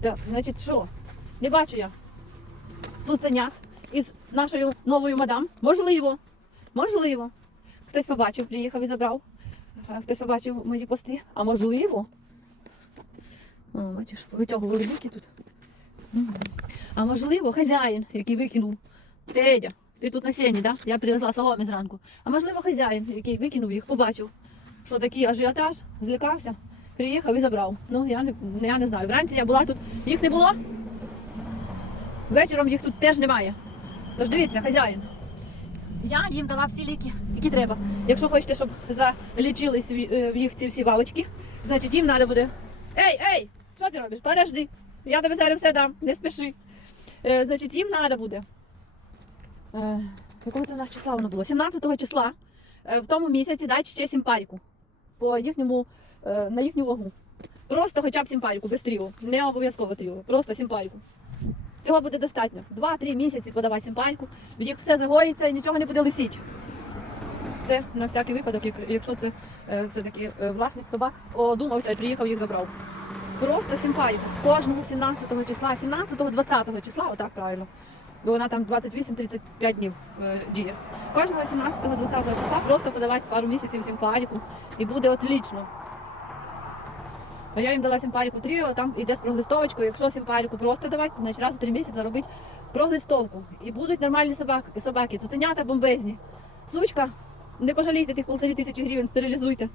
Так, значить, що? Не бачу я цуценя із нашою новою мадам. Можливо, можливо. Хтось побачив, приїхав і забрав. Хтось побачив мої пости. А можливо. О, бачиш, витягували руки тут. А можливо, хазяїн, який викинув. Федя, ти тут на сіні, да? Я привезла соломи зранку. А можливо, хазяїн, який викинув їх, побачив, що такий ажіотаж, злякався, приїхав і забрав. Ну, я не, я не знаю. Вранці я була тут, їх не було. Вечором їх тут теж немає. Тож дивіться, хазяїн. Я їм дала всі ліки, які треба. Якщо хочете, щоб залічились в е, їх ці всі бабочки, значить їм треба буде. Ей, ей! Що ти робиш? Подожди. Я тобі зараз все дам, не спіши. Е, значить, їм треба буде. Е, якого це в нас числа воно було? 17 числа е, в тому місяці дати ще сімпаріку по їхньому, на їхню вагу. Просто хоча б сімпаріку, без тріо. Не обов'язково тріо, просто сімпаріку. Цього буде достатньо. Два-три місяці подавати симпальку, в їх все загоїться і нічого не буде лисіть. Це на всякий випадок, якщо це е, все-таки е, власник собак одумався і приїхав їх забрав. Просто симпальку. Кожного 17 числа, 17-20 числа, отак правильно. Бо вона там 28-35 днів е, діє. Кожного 17-20 числа просто подавати пару місяців симпаліку і буде отлично. А я їм дала симпаліку тріо, там йде з проглистовочкою. Якщо симпаліку просто давати, значить раз у три місяці робити проглистовку. І будуть нормальні собаки, собаки, цуценята бомбезні. Сучка, не пожалійте тих полтори тисячі гривень, стерилізуйте.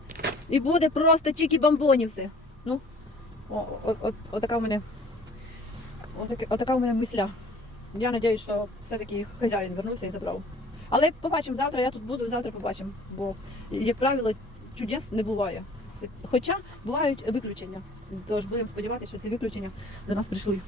І буде просто чікі бомбоні все. Ну, отака в мене. Отака, отака мене мисля. Я сподіваюся, що все-таки хазяїн вернувся і забрав. Але побачимо завтра, я тут буду, завтра побачимо. Бо, як правило, чудес не буває. Хоча бувають виключення. Тож будемо сподіватися, що ці виключення до нас прийшли.